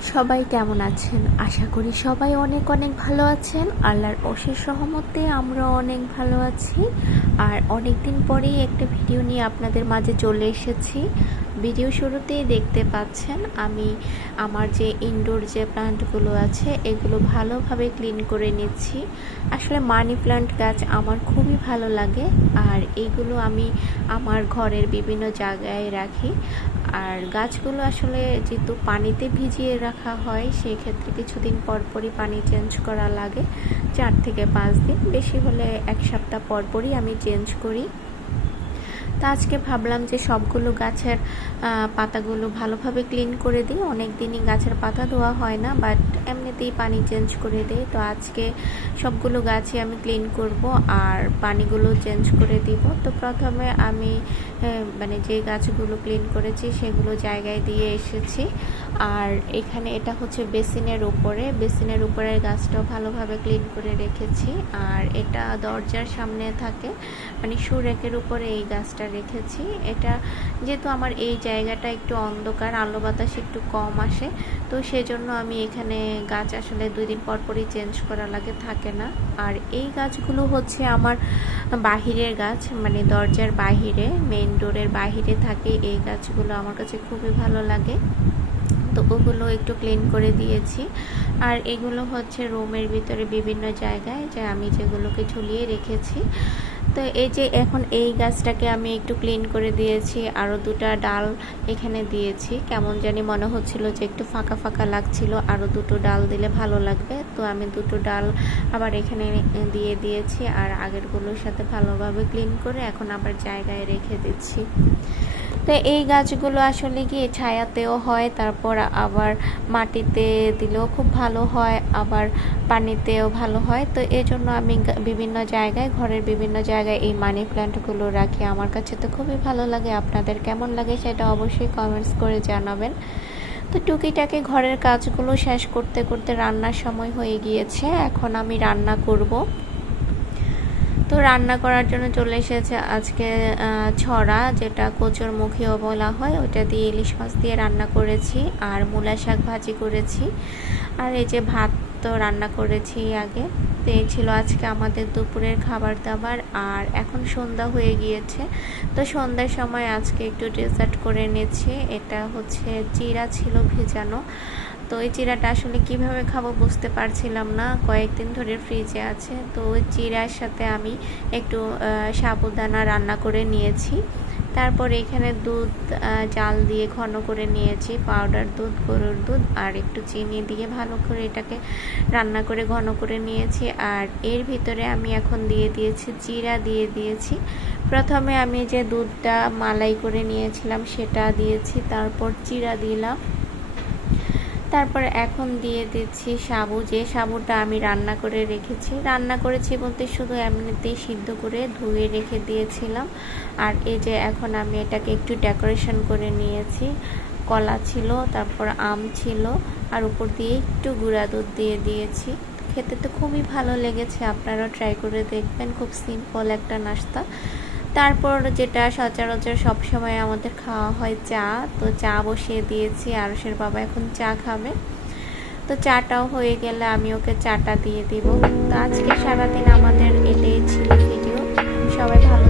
সবাই কেমন আছেন? আশা করি সবাই অনেক অনেক ভালো আছেন। আল্লাহর অশেষ সহমতে আমরা অনেক ভালো আছি। আর অনেক দিন পরেই একটা ভিডিও নিয়ে আপনাদের মাঝে চলে এসেছি। ভিডিও শুরুতেই দেখতে পাচ্ছেন, আমি আমার যে ইনডোর যে প্লান্টগুলো আছে, এগুলো ভালোভাবে ক্লিন করে নিচ্ছি। আসলে মানি প্লান্ট গাছ আমার খুবই ভালো লাগে। আর এইগুলো আমি আমার ঘরের বিভিন্ন জায়গায় রাখি। আর গাছগুলো আসলে যেহেতু পানিতে ভিজিয়ে রাখা হয় সেই ক্ষেত্রে কিছুদিন পর পরই পানি চেঞ্জ করা লাগে। চার থেকে পাঁচ দিন, বেশি হলে এক সপ্তাহ পর পরই আমি চেঞ্জ করি। তা আজকে ভাবলাম যে সবগুলো গাছের পাতাগুলো ভালোভাবে ক্লিন করে দিই। অনেক দিনই গাছের পাতা ধোয়া হয় না, বাট এমনিতেই পানি চেঞ্জ করে দিই। তো আজকে সবগুলো গাছই আমি ক্লিন করব আর পানিগুলো চেঞ্জ করে দিব। তো প্রথমে আমি মানে যে গাছগুলো ক্লিন করেছি সেগুলো জায়গায় দিয়ে এসেছি। আর এখানে এটা হচ্ছে বেসিনের উপরে। বেসিনের উপরের গাছটাও ভালোভাবে ক্লিন করে রেখেছি। আর এটা দরজার সামনে থাকে। মানে সুরেকের উপরে এই গাছটা রেখেছি। এটা যেহেতু আমার এই জায়গাটা একটু অন্ধকার, আলো বাতাস একটু কম আসে, তো সেজন্য আমি এখানে গাছ আসলে দুই দিন পর পরই চেঞ্জ করা লাগে, থাকে না। আর এই গাছগুলো হচ্ছে আমার বাহিরের গাছ মানে দরজার বাহিরে মেন ডোরের বাহিরে থাকে, এই গাছগুলো আমার কাছে খুবই ভালো লাগে। তো ওগুলো একটু ক্লিন করে দিয়েছি। আর এগুলো হচ্ছে রুমের ভিতরে বিভিন্ন জায়গায় যে আমি যেগুলোকে ঝুলিয়ে রেখেছি। তো এই যে এখন এই গাছটাকে আমি একটু ক্লিন করে দিয়েছি আরও দুটা ডাল এখানে দিয়েছি। কেমন জানি মনে হচ্ছিল যে একটু ফাঁকা ফাঁকা লাগছিল আরও দুটো ডাল দিলে ভালো লাগবে। তো আমি দুটো ডাল আবার এখানে দিয়ে দিয়েছি আর আগেরগুলোর সাথে ভালোভাবে ক্লিন করে এখন আবার জায়গায় রেখে দিচ্ছি। তো এই গাছগুলো আসলে কি ছায়াতেও হয়, তারপর আবার মাটিতে দিলেও খুব ভালো হয়, আবার পানিতেও ভালো হয়। তো এই জন্য আমি বিভিন্ন জায়গায়, ঘরের বিভিন্ন জায়গায় এই মানি প্ল্যান্টগুলো রাখি। আমার কাছে তো খুবই ভালো লাগে, আপনাদের কেমন লাগে সেটা অবশ্যই কমেন্টস করে জানাবেন। তো টুকিটাকে ঘরের কাজগুলো শেষ করতে করতে রান্নার সময় হয়ে গিয়েছে, এখন আমি রান্না করব। তো রান্না করার জন্য চলে এসেছে আজকে ছড়া, যেটা কোচর মুখীও বলা হয়। ওটা দিয়ে ইলিশ মাছ দিয়ে রান্না করেছি আর মূলা শাক ভাজি করেছি। আর এই যে ভাত তো রান্না করেছি আগে। তো এই ছিল আজকে আমাদের দুপুরের খাবার দাবার। আর এখন সন্ধ্যা হয়ে গিয়েছে। তো সন্ধ্যার সময় আজকে একটু ডেজার্ট করে নিয়েছি এটা হচ্ছে চিরা ছিল ভেজানো। তো ওই চিরাটা আসলে কীভাবে খাব বুঝতে পারছিলাম না। কয়েকদিন ধরে ফ্রিজে আছে। তো ওই চিরার সাথে আমি একটু সাবুদানা রান্না করে নিয়েছি। তারপর এখানে দুধ জাল দিয়ে ঘন করে নিয়েছি। পাউডার দুধ, গরুর দুধ আর একটু চিনি দিয়ে ভালো করে এটাকে রান্না করে ঘন করে নিয়েছি। আর এর ভিতরে আমি এখন দিয়ে দিয়েছি জিরা দিয়ে দিয়েছি। প্রথমে আমি যে দুধটা মালাই করে নিয়েছিলাম সেটা দিয়েছি, তারপর চিরা দিলাম। তারপর এখন দিয়ে দিচ্ছি সাবু। যে সাবুটা আমি রান্না করে রেখেছি, রান্না করেছি বলতে শুধু এমনিতেই সিদ্ধ করে ধুয়ে রেখে দিয়েছিলাম। আর এই যে এখন আমি এটাকে একটু ডেকোরেশন করে নিয়েছি। কলা ছিল, তারপর আম ছিল, আর উপর দিয়ে একটু গুঁড়া দুধ দিয়ে দিয়েছি। খেতে তো খুবই ভালো লেগেছে, আপনারাও ট্রাই করে দেখবেন, খুব সিম্পল একটা নাস্তা। তারপর যেটা সচরাচর সবসময় আমাদের খাওয়া হয় চা, তো চা বসিয়ে দিয়েছি। আরসের বাবা এখন চা খাবে। তো চাটাও হয়ে গেলে আমি ওকে চাটা দিয়ে দিব। তো আজকে সারাদিন আমাদের এটাই ছিল ভিডিও সবাই ভালো